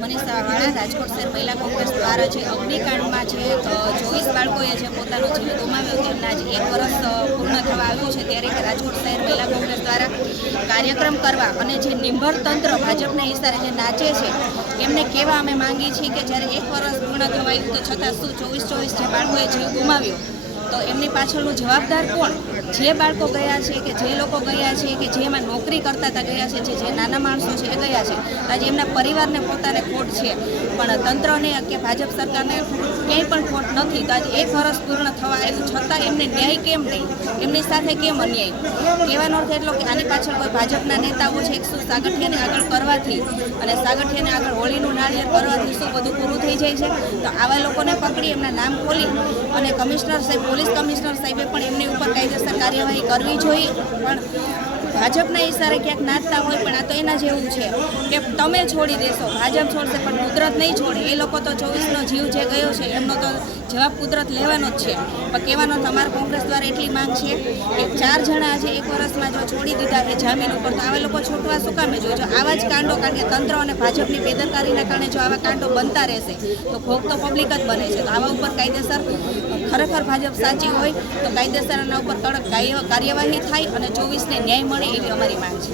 મનીષા વાળા રાજકોટ શહેર મહિલા કોંગ્રેસ દ્વારા જે અગ્નિકાંડમાં જે 24 બાળકોએ જે પોતાનો જીવ ગુમાવ્યો તેમના જે 1 વર્ષ પૂર્ણ થવા આવ્યું છે ત્યારે રાજકોટ શહેર મહિલા કોંગ્રેસ દ્વારા કાર્યક્રમ કરવા અને જે નિંભર તંત્ર ભાજપના ઈશારે જે નાચે છે એમને કહેવા અમે માંગીએ છીએ કે જ્યારે 1 વર્ષ પૂર્ણ થવા આવ્યું તો છતાં શું 24 જે બાળકોએ જીવ ગુમાવ્યો તો એમની પાછળનું જવાબદાર કોણ? જે બાળકો ગયા છે કે જે લોકો ગયા છે કે જે એમાં નોકરી કરતા હતા ગયા છે જે નાના માણસો છે એ ગયા છે આજે એમના પરિવારને પોતાને ખોટ છે પણ તંત્રને કે ભાજપ સરકારને ક્યાંય પણ ખોટ નથી. તો આજે 1 વર્ષ પૂર્ણ થવા આવ્યું છતાં એમને ન્યાય કેમ નહીં? એમની સાથે કેમ અન્યાય? કહેવાનો અર્થ એટલો કે આની પાછળ કોઈ ભાજપના નેતાઓ છે શું સાગઠિયાને આગળ કરવાથી અને સાગઠિયાને આગળ હોળીનું નાળિયેર કરવાથી શું બધું પૂરું થઈ જાય છે? તો આવા લોકોને પકડી એમના નામ ખોલી અને કમિશનર સાહેબ પોલીસ કમિશનર સાહેબે પણ એમની ઉપર કાયદેસર કાર્યવાહી કરવી જોઈએ. પણ ભાજપના ઈશારે ક્યાંક નાચતા હોય પણ આ તો એના જેવું છે કે તમે છોડી દેશો, ભાજપ છોડશે પણ કુદરત નહીં છોડે. એ લોકો તો 24નો જીવ જે ગયો છે એમનો તો જવાબ કુદરત લેવાનો જ છે. પણ કહેવાનો તમારા કોંગ્રેસ દ્વારા એટલી માંગ છે કે 4 જણા આજે 1 વર્ષમાં જો છોડી દીધા છે જામીન ઉપર તો આવા લોકો છૂટવા શું કામે જોઈએ? જો આવા જ કાંડો કારણ કે તંત્ર અને ભાજપની બેદરકારીના કારણે જો આવા કાંડો બનતા રહેશે તો ભોગ તો પબ્લિક જ બને છે. તો આવા ઉપર કાયદેસર ખરેખર ભાજપ સાચી હોય તો કાયદેસરના ઉપર કડક કાર્યવાહી થાય અને 24ને ન્યાય મળે એવી અમારી માંગ છે.